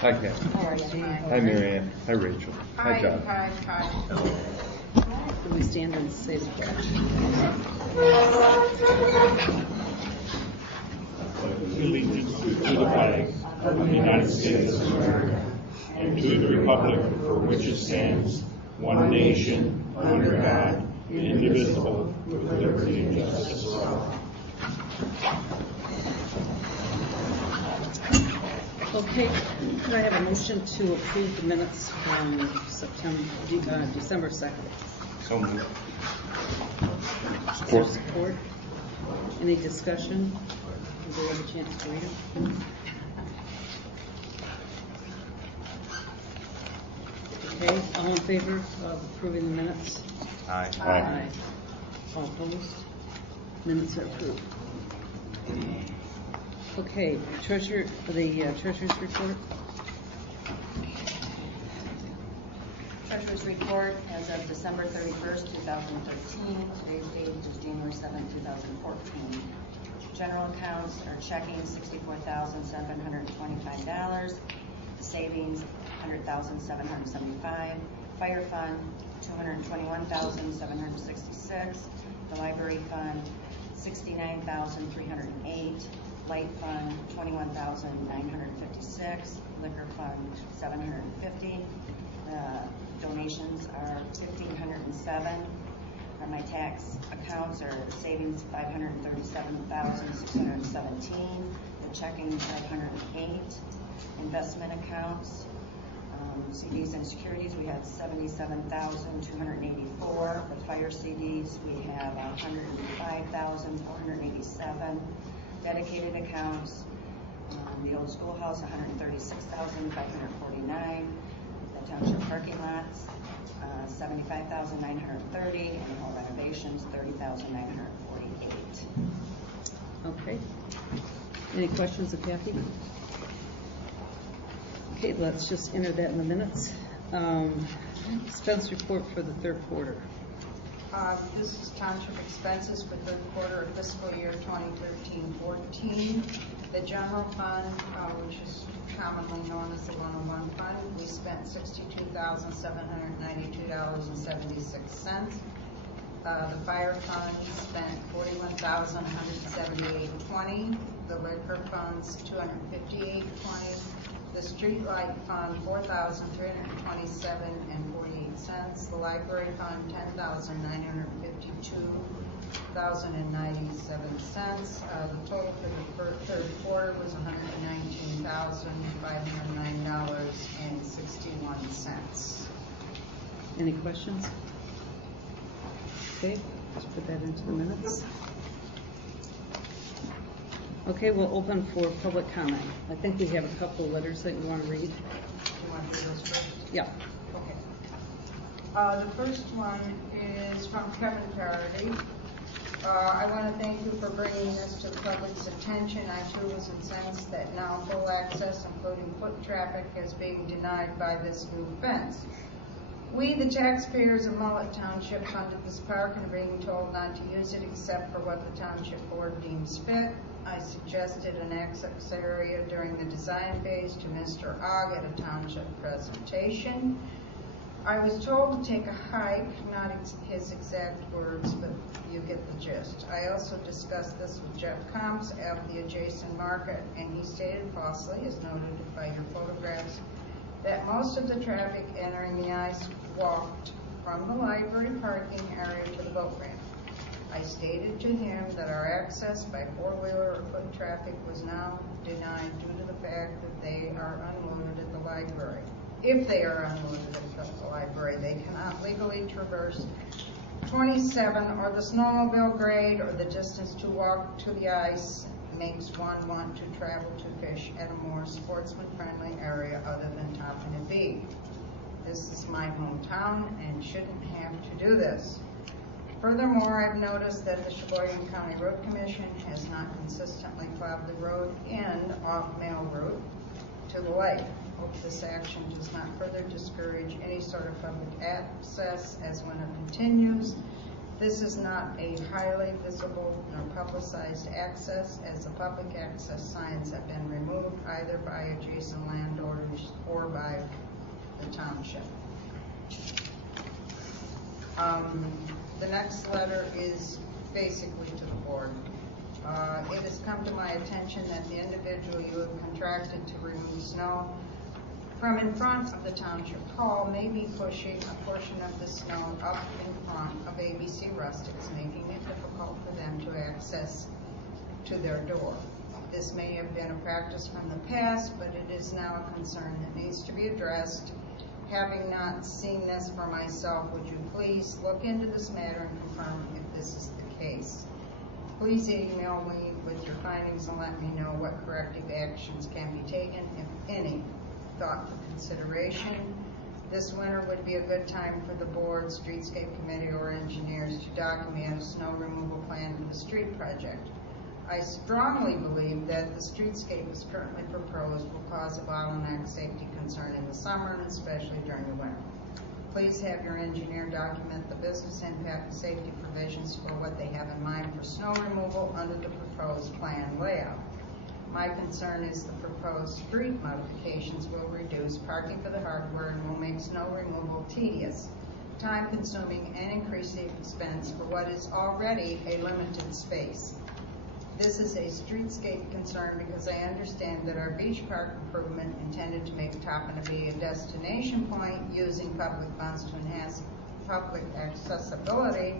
Hi, Kathy. How are you? Hi, Mary Ann. Hi, Rachel. Hi, John. Hi. Can we stand and say the pledge? Allegiance to the flag of the United States of America and to the republic for which it stands, one nation, under God, indivisible, with liberty and justice for all. Okay, could I have a motion to approve the minutes from December 2nd? So moved. Is there support? Any discussion? Did they have a chance to read it? Okay, all in favor of approving the minutes? Aye. Aye. All opposed? Minutes are approved. Okay, treasurer's report. Treasurer's report as of December 31st, 2013. Today's date is January 7th, 2014. General accounts are checking $64,725. Savings $100,775. Fire fund $221,766. The library fund $69,308. Light fund $21,956. Liquor fund $750. Donations are $1,507. My tax accounts are savings $537,617. The checking $508. Investment accounts, CDs and securities, we have $77,284. The fire CDs, we have $105,487. Dedicated accounts, the old schoolhouse, $136,549. The township parking lots, $75,930, and home renovations, $30,948. Okay. Any questions of Kathy? Okay, let's just enter that in the minutes. Expense report for the third quarter. This is township expenses for third quarter of fiscal year 2013-14. The general fund, which is commonly known as the 101 fund, we spent $62,792.76. The fire fund spent $41,178.20. The liquor funds $258.20. The street light fund $4,327.48. The library fund $10,952.97. The total for the third quarter was $119,509.61. Any questions? Okay, let's put that into the minutes. Okay, we'll open for public comment. I think we have a couple of letters that you want to read. You want to do those first? Yeah. Okay. The first one is from Kevin Faraday. I want to thank you for bringing this to the public's attention. I too was incensed that now full access, including foot traffic, is being denied by this new fence. We, the taxpayers of Mullet Township, funded this park and are being told not to use it except for what the Township Board deems fit. I suggested an access area during the design phase to Mr. Ogg at a township presentation. I was told to take a hike, not his exact words, but you get the gist. I also discussed this with Jeff Comps at the adjacent market, and he stated falsely, as noted by your photographs, that most of the traffic entering the ice walked from the library parking area to the boat ramp. I stated to him that our access by four-wheeler or foot traffic was now denied due to the fact that they are unloaded at the library. If they are unloaded at the library, they cannot legally traverse 27 or the snowmobile grade, or the distance to walk to the ice makes one want to travel to fish at a more sportsman-friendly area other than Tappan Beach. This is my hometown and shouldn't have to do this. Furthermore, I've noticed that the Sheboygan County Road Commission has not consistently plowed the road in off Mail Route to the lake. Hope this action does not further discourage any sort of public access as winter continues. This is not a highly visible nor publicized access, as the public access signs have been removed either by adjacent landowners township. The next letter is basically to the board. It has come to my attention that the individual you have contracted to remove snow from in front of the township hall may be pushing a portion of the snow up in front of ABC Rustics, making it difficult for them to access to their door. This may have been a practice from the past, but it is now a concern that needs to be addressed. Having not seen this for myself, would you please look into this matter and confirm if this is the case? Please email me with your findings and let me know what corrective actions can be taken, if any, thought for consideration. This winter would be a good time for the board, streetscape committee, or engineers to document a snow removal plan for the street project. I strongly believe that the streetscape as currently proposed will cause a bottleneck safety concern in the summer and especially during the winter. Please have your engineer document the business impact and safety provisions for what they have in mind for snow removal under the proposed plan layout. My concern is the proposed street modifications will reduce parking for the hardware and will make snow removal tedious, time-consuming, and increase the expense for what is already a limited space. This is a streetscape concern because I understand that our beach park improvement intended to make Tappanabee a destination point using public funds to enhance public accessibility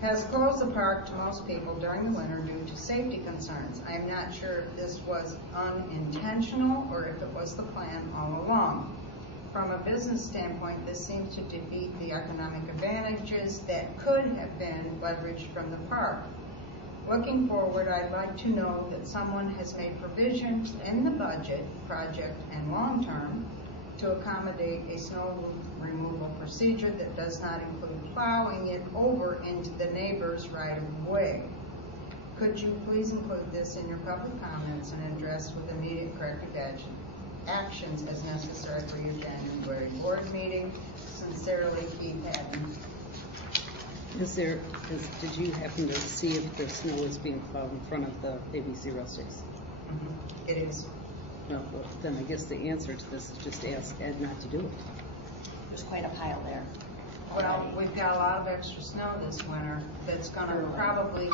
has closed the park to most people during the winter due to safety concerns. I am not sure if this was unintentional or if it was the plan all along. From a business standpoint, this seems to defeat the economic advantages that could have been leveraged from the park. Looking forward, I'd like to know that someone has made provisions in the budget, project, and long-term to accommodate a snow removal procedure that does not include plowing it over into the neighbor's right-of-way. Could you please include this in your public comments and address with immediate corrective actions as necessary for your January board meeting? Sincerely, Keith Haddon. Did you happen to see if the snow is being plowed in front of the ABC Rustics? It is. No, well, then I guess the answer to this is just ask Ed not to do it. There's quite a pile there. Well, we've got a lot of extra snow this winter that's gonna probably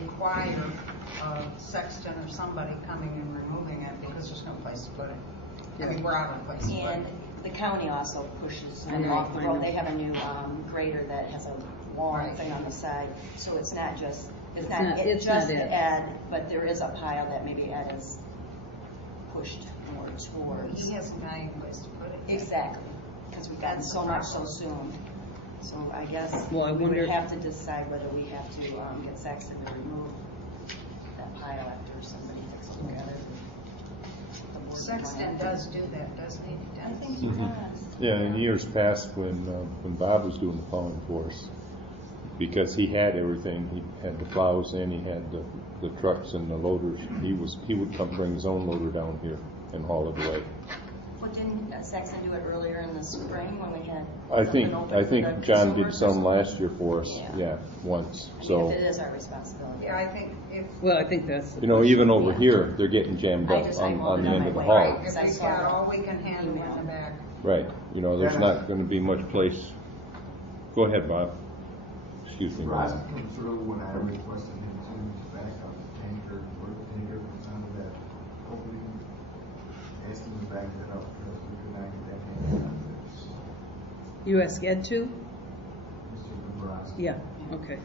require Sexton or somebody coming and removing it because there's no place to put it. I mean, we're out of place to put it. And the county also pushes I know, off the I know. road. They have a new grader that has a long Right. thing on the side, so it's not just, It's not just Ed. Ed, but there is a pile that maybe Ed has pushed more towards. He hasn't got any place to put it. Exactly, because we've gotten That's so the much so problem. soon. So I guess Well, I we wonder- would have to decide whether we have to get Sexton to remove that pile after somebody takes a look at it. The board Sexton plan. does do that, doesn't he? I think he Mhm. does. Yeah, in years past when Bob was doing the plowing for us, because he had everything, he had the plows and he had the trucks and the loaders. He would come bring his own loader down here and haul it away. Well, didn't Sexton do it earlier in the spring when we had? I something open for think the John did consumers or some something? last year for us. Yeah. Yeah, once. I mean, So if it is our responsibility. Yeah, I think if, Well, I think that's. you know, even over here, they're getting jammed I up just- on I the know end my of the way. hall. right, Because if I we've saw got that all we can handle in email. the back. Right. You know, there's not going to be much place. Go ahead, Bob. Excuse me. Ross Bob. came through when I requested him to back up the tanker, work the tanker from some of that opening. Asked him to back that up because we could not get that tanker out of You ask Ed to? Mr. Nebraska. Yeah, okay.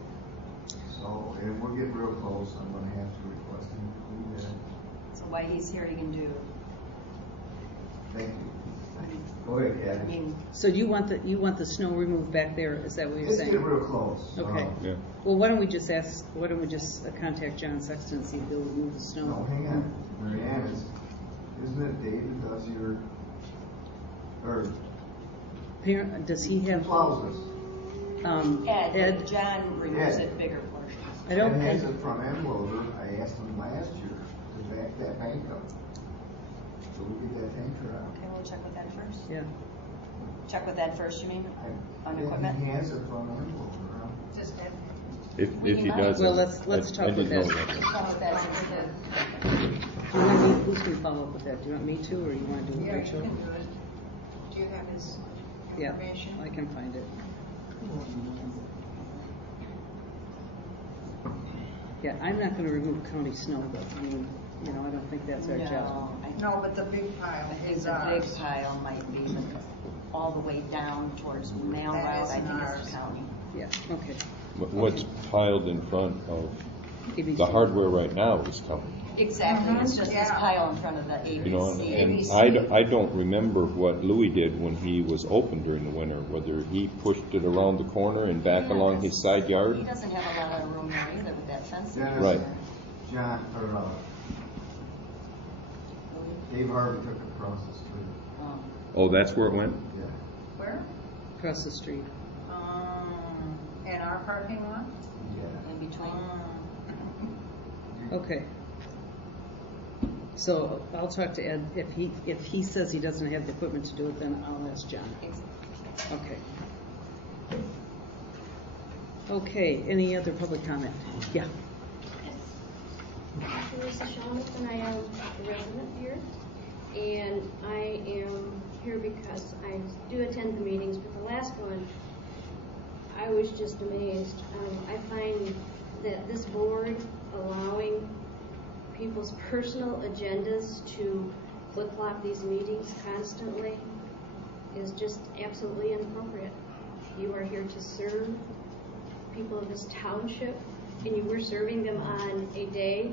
So, and we're getting real close, I'm gonna have to request him to do that. So while he's here, he can do, Thank you. Go ahead, I Ed. mean, So you want the snow removed back there, is that what you're It's saying? getting real close. Okay. Yeah. Well, why don't we just contact John Sexton and see if he'll remove the No, snow? hang on, Mary Ann, isn't it Dave that does your, or Does he have, plows us? Ed, John removes Ed. it bigger portions. I don't, And has a front end loader, I asked him last year to back that bank up. So we get that tanker out. Okay, we'll check with that first. yeah. Check with that first, you mean? On Yeah, equipment? He has a front end loader, huh? Just have If he does. Well, let's talk I with didn't know Ed. that. Check with that since it's Do you want me, who's going to follow up with that? Do you want me to, or you want to do it, Yeah, you Rachel? can do it. Do you have his? Yeah, information. I can find it. Yeah, I'm not gonna remove county snow, but I mean, you know, I don't think that's our job. No, I No, but the big pile I think is the big ours. pile might be all the way down towards Mail That Route, I isn't think ours. it's the county. Yeah, okay. But what's piled in front of ABC. the hardware right now is county. Exactly, it's just this Yeah. pile in front of the ABC. You know, and ABC. I don't remember what Louis did when he was open during the winter, whether he pushed it around the corner and back Yeah, along his side He yard. doesn't have a lot of room there either with that fence. Dennis, Right. John, Dave Harvey took it across the street. Um, Oh, that's where it went? Yeah. Where? Across the street. In our parking lot? Yeah. In between. Okay. So I'll talk to Ed. If he says he doesn't have the equipment to do it, then I'll ask John. Okay. Okay, any other public comment? Yeah. Teresa Shaughnessy, I am a resident here, and I am here because I do attend the meetings, but the last one, I was just amazed. I find that this board allowing people's personal agendas to flip-flop these meetings constantly is just absolutely inappropriate. You are here to serve people of this township, and you were serving them on a day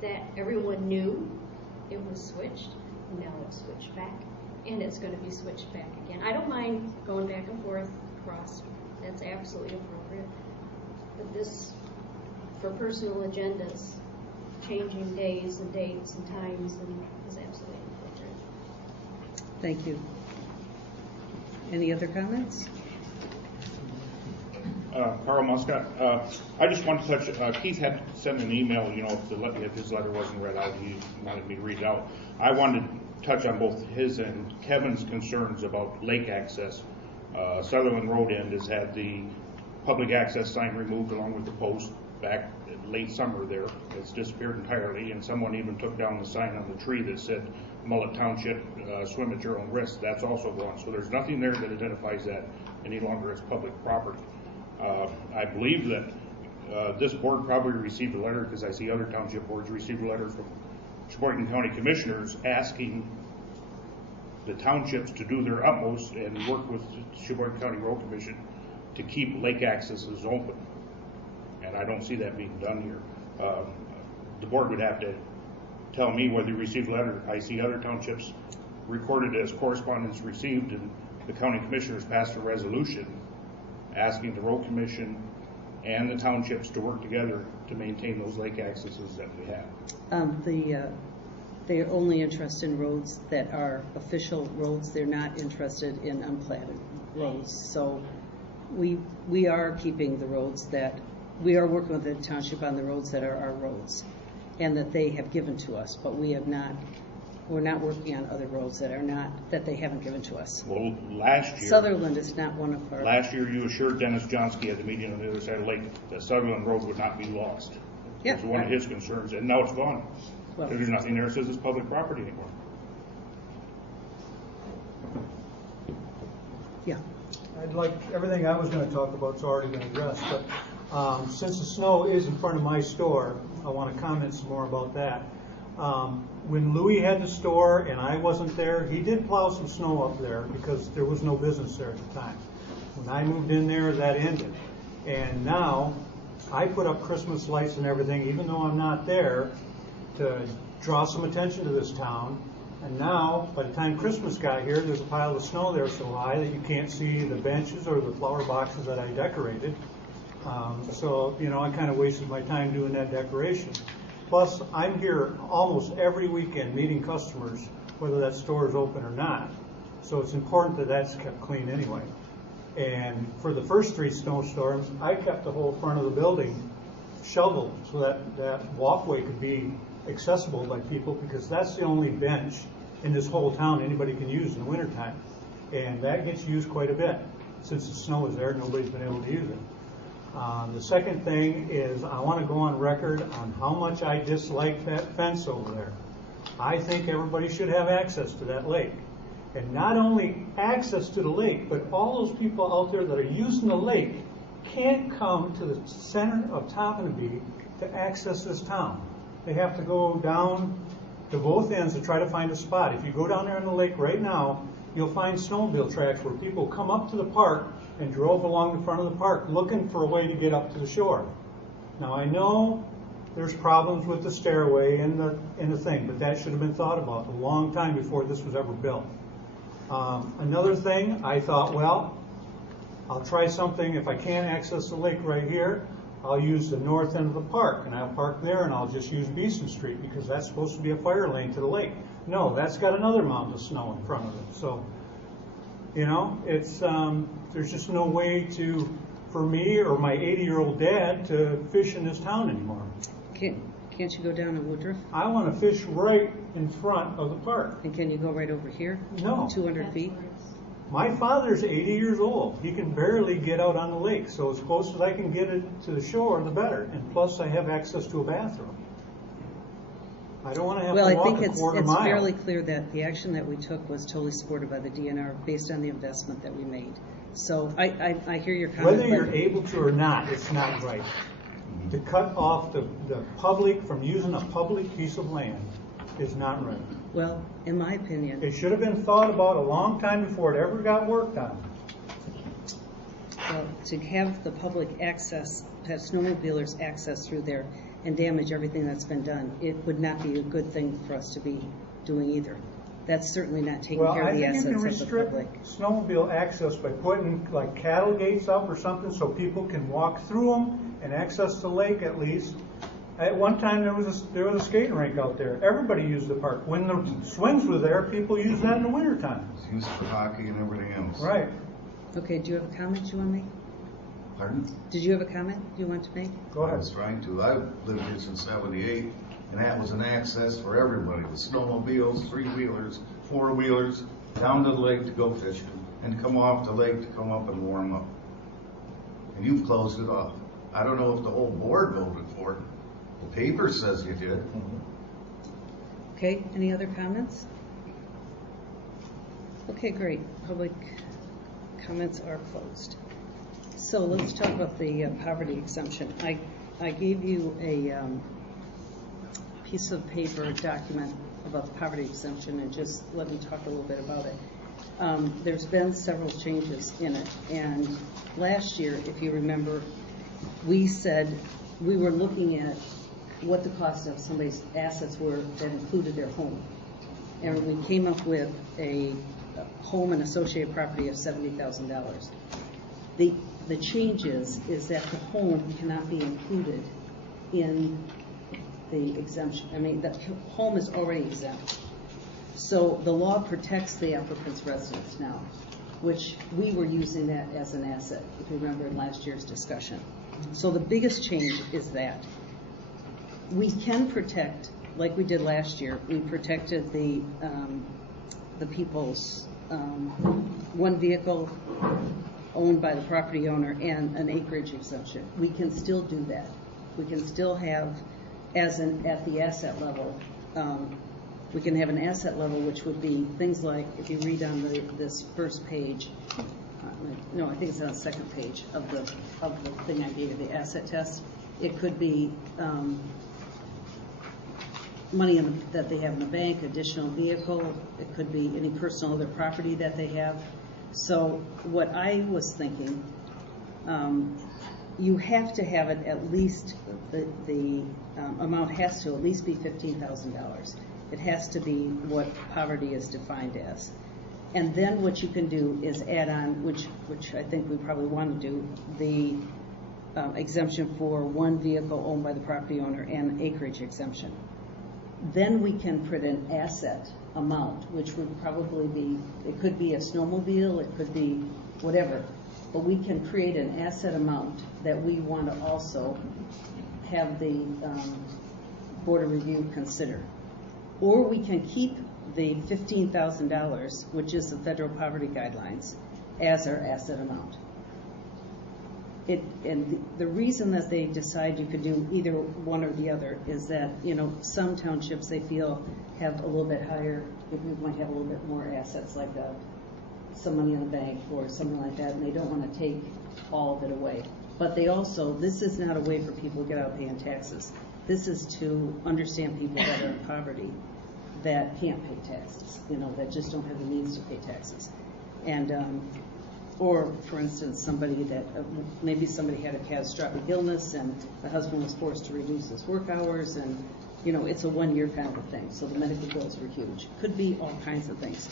that everyone knew it was switched. Now it's switched back, and it's going to be switched back again. I don't mind going back and forth across. That's absolutely appropriate. But this, for personal agendas, changing days and dates and times is absolutely inappropriate. Thank you. Any other comments? Carl Muscat. I just want to touch, Keith had sent an email, you know, if his letter wasn't read out, he wanted me to read it out. I wanted to touch on both his and Kevin's concerns about lake access. Sutherland Road End has had the public access sign removed along with the post back late summer there. It's disappeared entirely, and someone even took down the sign on the tree that said Mullet Township, swim at your own risk. That's also gone. So there's nothing there that identifies that any longer as public property. I believe that this board probably received a letter, because I see other township boards received a letter from Sheboygan County Commissioners asking the townships to do their utmost and work with the Sheboygan County Road Commission to keep lake accesses open. And I don't see that being done here. The board would have to tell me whether you received a letter. I see other townships recorded as correspondence received, and the county commissioners passed a resolution asking the road commission and the townships to work together to maintain those lake accesses that we have. They're only interested in roads that are official roads. They're not interested in unplatted roads. So we are keeping the roads that, we are working with the township on the roads that are our roads and that they have given to us, but we're not working on other roads that they haven't given to us. Well, last year, Sutherland is not one of our. last year you assured Dennis Johnsky at the meeting on the other side of the lake that Sutherland Road would not be lost. Yeah. It was one of his concerns, and now it's gone. Well, There's nothing there that says it's public property anymore. yeah. I'd like, everything I was going to talk about's already been addressed, but since the snow is in front of my store, I want to comment some more about that. When Louis had the store and I wasn't there, he did plow some snow up there because there was no business there at the time. When I moved in there, that ended. And now, I put up Christmas lights and everything, even though I'm not there, to draw some attention to this town. And now, by the time Christmas got here, there's a pile of snow there so high that you can't see the benches or the flower boxes that I decorated. So, you know, I kind of wasted my time doing that decoration. Plus, I'm here almost every weekend meeting customers, whether that store is open or not. So it's important that that's kept clean anyway. And for the first 3 snowstorms, I kept the whole front of the building shoveled so that that walkway could be accessible by people, because that's the only bench in this whole town anybody can use in the wintertime. And that gets used quite a bit. Since the snow is there, nobody's been able to use it. The second thing is I want to go on record on how much I dislike that fence over there. I think everybody should have access to that lake. And not only access to the lake, but all those people out there that are using the lake can't come to the center of Toppinabee to access this town. They have to go down to both ends to try to find a spot. If you go down there in the lake right now, you'll find snowmobile tracks where people come up to the park and drove along the front of the park looking for a way to get up to the shore. Now I know there's problems with the stairway and the thing, but that should have been thought about a long time before this was ever built. Another thing, I thought, well, I'll try something. If I can't access the lake right here, I'll use the north end of the park, and I'll park there, and I'll just use Beeson Street because that's supposed to be a fire lane to the lake. No, that's got another mountain of snow in front of it. So, you know, it's there's just no way for me or my 80-year-old dad to fish in this town anymore. Can't you go down to Woodruff? I want to fish right in front of the park. And can you go right over here? No. 200 feet? My father's 80 years old. He can barely get out on the lake. So as close as I can get it to the shore, the better. And plus, I have access to a bathroom. I don't want to have Well, to I walk think a quarter mile. it's fairly clear that the action that we took was totally supported by the DNR based on the investment that we made. So I hear your comment. Whether you're able to or not, it's not right. To cut off the public from using a public piece of land is not right. Well, in my opinion, It should have been thought about a long time before it ever got worked on. well, to have the public access, have snowmobilers access through there and damage everything that's been done, it would not be a good thing for us to be doing either. That's certainly not taking Well, care I of the think you can assets of the restrict public. snowmobile access by putting like cattle gates up or something so people can walk through them and access the lake at least. At one time there was a skating rink out there. Everybody used the park. When the swings were there, people used that in the wintertime. It's used for hockey and everything else. Right. Okay, do you have a comment you want to make? Pardon? Did you have a comment you want to make? Go I ahead. was trying to. I lived here since '78, and that was an access for everybody with snowmobiles, three-wheelers, four-wheelers, down to the lake to go fishing, and come off the lake to come up and warm up. And you've closed it off. I don't know if the whole board voted for it. The paper says you did. Okay, any other comments? Okay, great. Public comments are closed. So let's talk about the poverty exemption. I gave you a piece of paper document about the poverty exemption, and just let me talk a little bit about it. There's been several changes in it, and last year, if you remember, we said we were looking at what the cost of somebody's assets were that included their home. And we came up with a home and associated property of $70,000. The change is that the home cannot be included in the exemption. I mean, the home is already exempt. So the law protects the applicant's residence now, which we were using that as an asset, if you remember in last year's discussion. So the biggest change is that we can protect, like we did last year, we protected the people's one vehicle owned by the property owner and an acreage exemption. We can still do that. We can still have, at the asset level, we can have an asset level which would be things like, if you read on this first page, no, I think it's on the second page of the thing I gave you, the asset test. It could be money that they have in the bank, additional vehicle. It could be any personal other property that they have. So what I was thinking, you have to have it at least, the amount has to at least be $15,000. It has to be what poverty is defined as. And then what you can do is add on, which I think we probably want to do, the exemption for one vehicle owned by the property owner and acreage exemption. Then we can put an asset amount, which would probably be, it could be a snowmobile, it could be whatever, but we can create an asset amount that we want to also have the Board of Review consider. Or we can keep the $15,000, which is the federal poverty guidelines, as our asset amount. And the reason that they decide you could do either one or the other is that, some townships they feel have a little bit higher people might have a little bit more assets, like some money in the bank or something like that, and they don't want to take all of it away. But they also, this is not a way for people to get out paying taxes. This is to understand people that are in poverty that can't pay taxes, that just don't have the means to pay taxes. And, or for instance, somebody that, maybe somebody had a catastrophic illness and the husband was forced to reduce his work hours, and, it's a 1 year kind of a thing. So the medical bills were huge. Could be all kinds of things.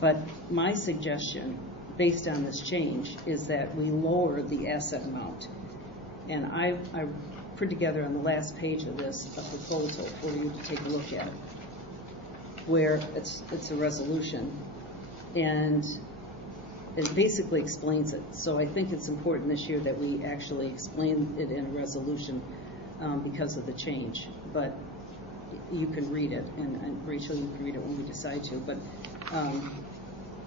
But my suggestion, based on this change, is that we lower the asset amount. And I put together on the last page of this a proposal for you to take a look at, where it's a resolution, and it basically explains it. So I think it's important this year that we actually explain it in a resolution because of the change. But you can read it, and Rachel, you can read it when we decide to. But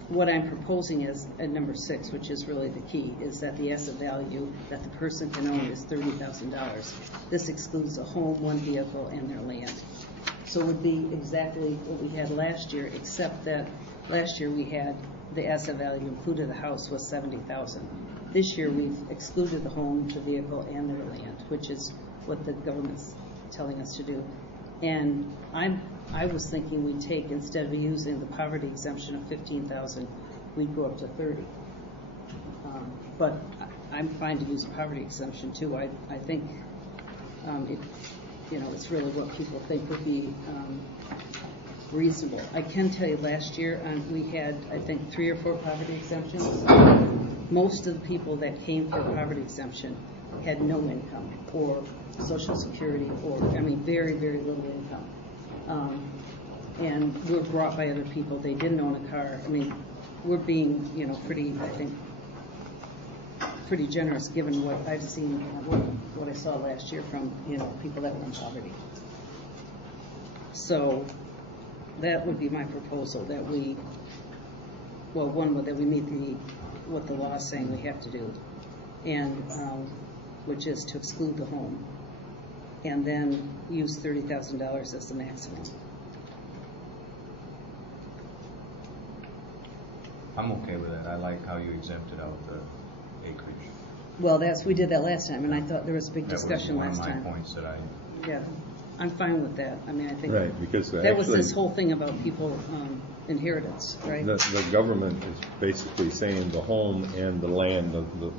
what I'm proposing is at number 6, which is really the key, is that the asset value that the person can own is $30,000. This excludes a home, one vehicle, and their land. So it would be exactly what we had last year, except that last year we had the asset value included the house was $70,000. This year we've excluded the home, the vehicle, and their land, which is what the government's telling us to do. And I was thinking we'd take, instead of using the poverty exemption of $15,000, we'd go up to $30,000. But I'm fine to use a poverty exemption too. I think it's really what people think would be reasonable. I can tell you last year we had, I think, 3 or 4 poverty exemptions. Most of the people that came for poverty exemption had no income or Social Security or, very, very little income. And were brought by other people. They didn't own a car. We're being, pretty, I think, pretty generous given what I've seen, what I saw last year from, people that were in poverty. So that would be my proposal, that we, that we meet what the law is saying we have to do, and which is to exclude the home, and then use $30,000 as the maximum. I'm okay with that. I like how you exempted out the acreage. Well, we did that last time, and I thought there was a big discussion last time. That was one of my points that I... Yeah, I'm fine with that. I think Right, because that was this whole thing about people inheritance, right? The government is basically saying the home and the land,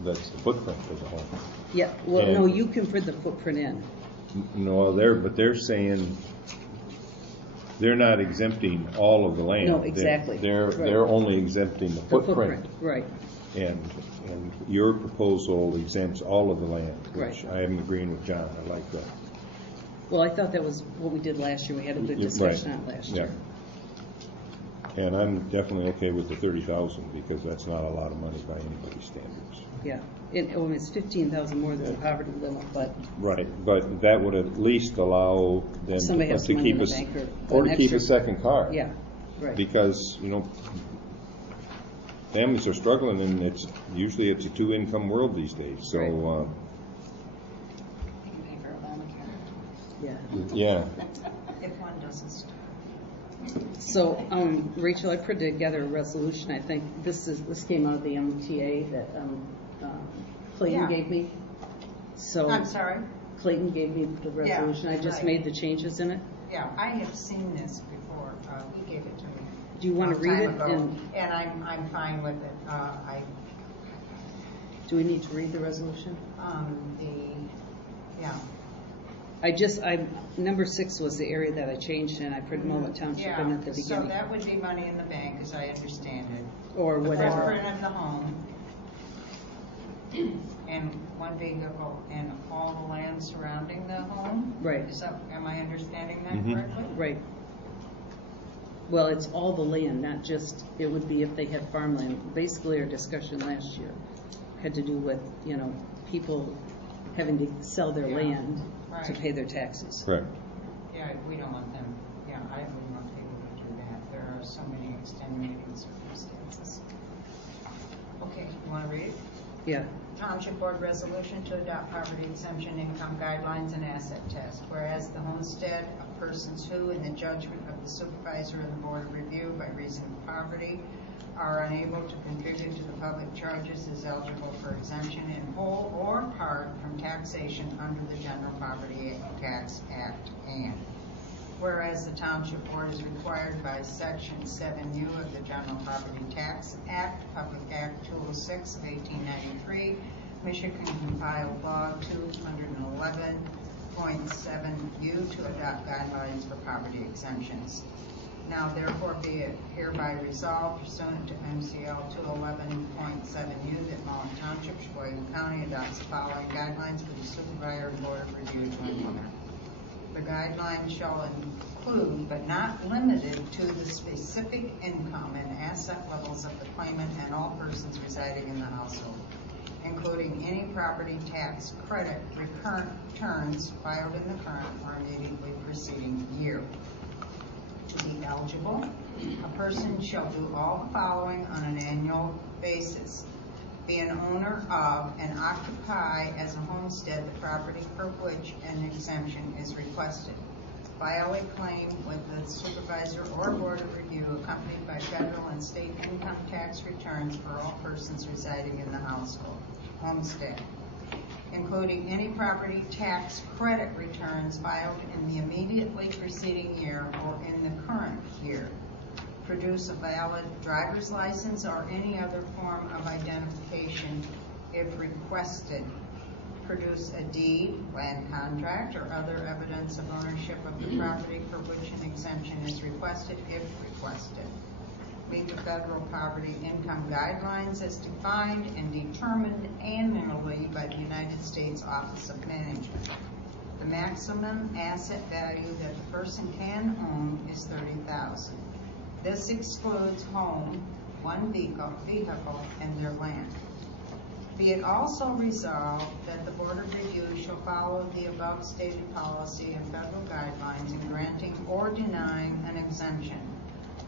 that's the footprint of the home. Yeah, well, no, you can put the footprint in. No, but they're saying they're not exempting all of the land. No, exactly. They're only exempting the footprint. Right. And your proposal exempts all of the land, which Right. I am agreeing with John. I like that. Well, I thought that was what we did last year. We had a good discussion on it last year. Yeah. And I'm definitely okay with the $30,000 because that's not a lot of money by anybody's standards. Yeah. It's $15,000 more than the poverty limit, but Right, but that would at least allow them somebody has to money keep in the bank or to keep a second car. Yeah, right. Because families are struggling, and it's usually a 2-income world these days. So Right. You can pay for Obamacare. Yeah. If one doesn't start. So, Rachel, I put together a resolution. I think this came out of the MTA that Clayton Yeah. gave me. So I'm sorry? Clayton gave me the resolution. I just right. made the changes in it. Yeah, I have seen this before. He gave it to me. Do you want to read it? And I'm fine with it. Do we need to read the resolution? Number 6 was the area that I changed, and I put Mullet Township in at the So beginning. that would be money in the bank, as I understand it. Or The whatever. footprint of the home, and one vehicle, and all the land surrounding the home? Right. Am I understanding that Mhm. correctly? Right. Well, it's all the land, not just, it would be if they had farmland. Basically, our discussion last year had to do with, people having to sell their Yeah. land to Right. pay their taxes. correct. Yeah, we don't want them, I wouldn't want people to do that. There are so many extenuating circumstances. Okay, you want to read it? Yeah. Township Board Resolution to adopt poverty exemption income guidelines and asset test. Whereas the homestead, persons who, in the judgment of the supervisor and the Board of Review by reason of poverty, are unable to contribute to the public charges is eligible for exemption in whole or part from taxation under the General Property Tax Act. And whereas the Township Board is required by Section 7U of the General Property Tax Act, Public Act 206 of 1893, Michigan compiled Law 211.7U to adopt guidelines for property exemptions. Now therefore be it hereby resolved pursuant to MCL 211.7U that Mullen Township, Sheboygan County adopts the following guidelines for the Supervisor and Board of Review to implement. The guidelines shall include, but not limited to, the specific income and asset levels of the claimant and all persons residing in the household, including any property tax credit returns filed in the current or immediately preceding year. To be eligible, a person shall do all the following on an annual basis: be an owner of and occupy as a homestead the property for which an exemption is requested. File a claim with the supervisor or Board of Review accompanied by federal and state income tax returns for all persons residing in the household. Homestead, including any property tax credit returns filed in the immediately preceding year or in the current year. Produce a valid driver's license or any other form of identification if requested. Produce a deed, land contract, or other evidence of ownership of the property for which an exemption is requested if requested. Meet the federal poverty income guidelines as defined and determined annually by the United States Office of Management. The maximum asset value that the person can own is $30,000. This excludes home, one vehicle, and their land. Be it also resolved that the Board of Review shall follow the above stated policy and federal guidelines in granting or denying an exemption,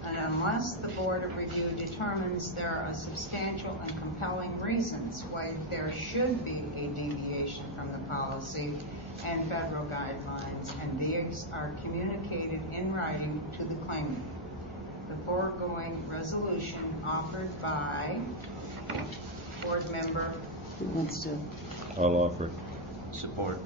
and unless the Board of Review determines there are substantial and compelling reasons why there should be a deviation from the policy and federal guidelines, and these are communicated in writing to the claimant. The foregoing resolution offered by Board Member Who wants to? I'll offer. Support.